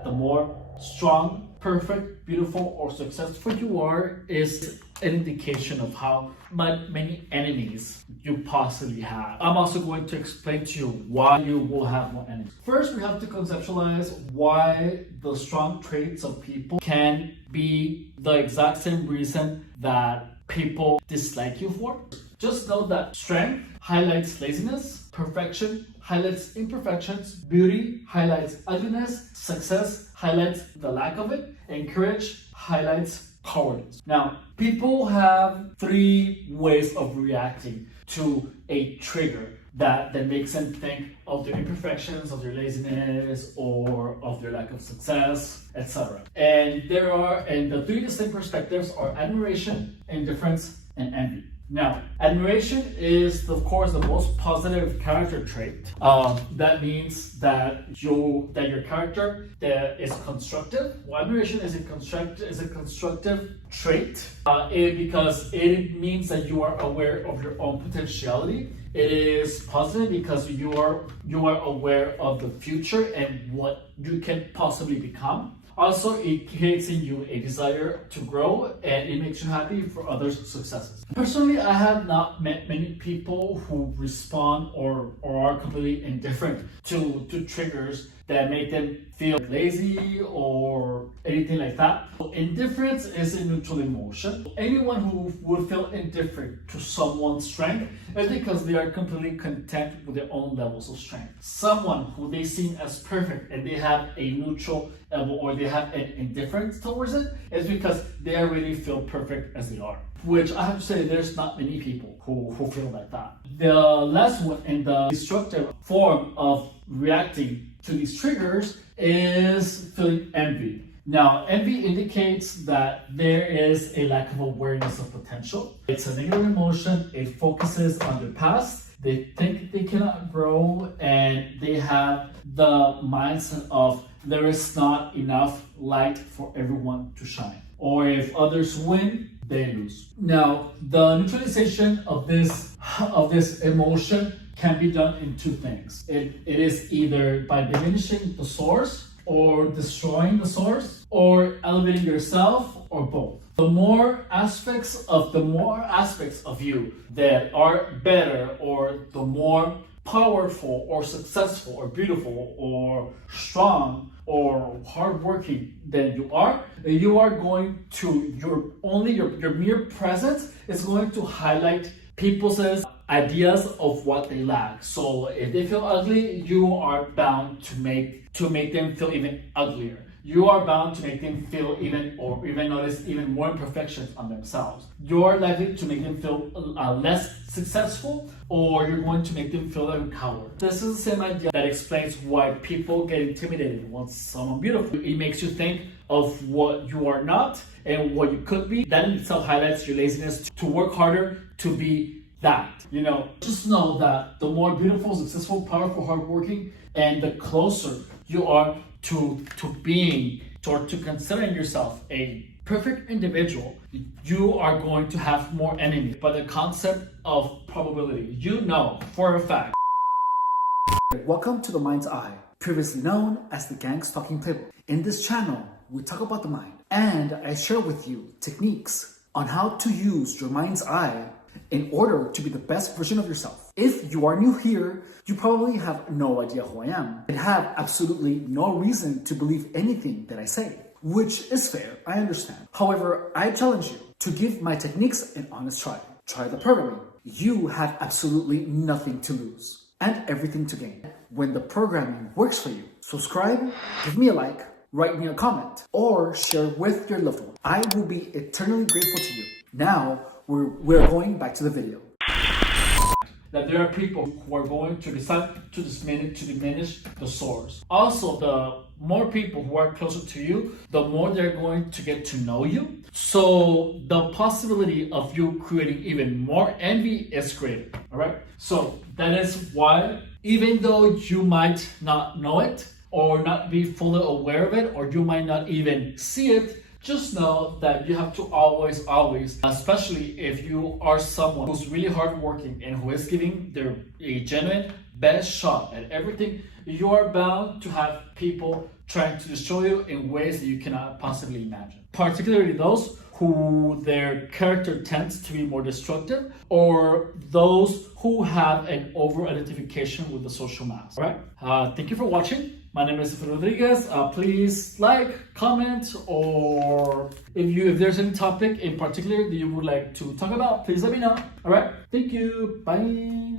that the more strong, perfect, beautiful, or successful you are is an indication of how many enemies you possibly have. I'm also going to explain to you why you will have more enemies. First, we have to conceptualize why the strong traits of people can be the exact same reason that people dislike you for. Just know that strength highlights laziness, perfection highlights imperfections, beauty highlights ugliness, success highlights the lack of it, and courage highlights cowardice. Now, people have three ways of reacting to a trigger that makes them think of their imperfections, of their laziness, or of their lack of success, etc. And the three distinct perspectives are admiration, indifference, and envy. Now, admiration is, of course, the most positive character trait. That means that your character is constructive. Well, admiration is a constructive trait because it means that you are aware of your own potentiality. It is positive because you are aware of the future and what you can possibly become. Also, it creates in you a desire to grow, and it makes you happy for others' successes. Personally, I have not met many people who respond or are completely indifferent to triggers that make them feel lazy or anything like that. Indifference is a neutral emotion. Anyone who would feel indifferent to someone's strength is because they are completely content with their own levels of strength. Someone who they see as perfect and they have a neutral level or they have an indifference towards it is because they already feel perfect as they are. Which I have to say, there's not many people who feel like that. The last one in the destructive form of reacting to these triggers is feeling envy. Now, envy indicates that there is a lack of awareness of potential. It's a negative emotion. It focuses on the past. They think they cannot grow, and they have the mindset of there is not enough light for everyone to shine. Or if others win, they lose. Now, the neutralization of this emotion can be done in two things. It is either by diminishing the source or destroying the source or elevating yourself or both. The more aspects of you that are better or the more powerful or successful or beautiful or strong or hardworking than you are going to your mere presence is going to highlight people's ideas of what they lack. So if they feel ugly, you are bound to make them feel even uglier. You are bound to make them feel even notice even more imperfections on themselves. You're likely to make them feel less successful, or you're going to make them feel like a coward. This is the same idea that explains why people get intimidated once someone beautiful. It makes you think of what you are not and what you could be. That in itself highlights your laziness to work harder to be that. Just know that the more beautiful, successful, powerful, hardworking, and the closer you are to being or to considering yourself a perfect individual, you are going to have more enemies. By the concept of probability, for a fact. Welcome to The Mind's Eye, previously known as the Gang's Talking Playbook. In this channel, we talk about the mind, and I share with you techniques on how to use your mind's eye in order to be the best version of yourself. If you are new here, you probably have no idea who I am and have absolutely no reason to believe anything that I say, which is fair, I understand. However, I challenge you to give my techniques an honest try. Try the programming. You have absolutely nothing to lose and everything to gain. When the programming works for you, subscribe, give me a like, write me a comment, or share with your loved one. I will be eternally grateful to you. Now, we're going back to the video. That there are people who are going to decide to diminish the source. Also, the more people who are closer to you, the more they're going to get to know you. So the possibility of you creating even more envy is greater. All right. So that is why, even though you might not know it or not be fully aware of it, or you might not even see it, just know that you have to always, especially if you are someone who's really hardworking and who is giving a genuine, best shot at everything, you are bound to have people trying to destroy you in ways that you cannot possibly imagine. Particularly those who their character tends to be more destructive, or those who have an over-identification with the social mass. All right? Thank you for watching. My name is Stefan Rodriguez. Please like, comment, or if there's any topic in particular that you would like to talk about, please let me know. All right? Thank you. Bye.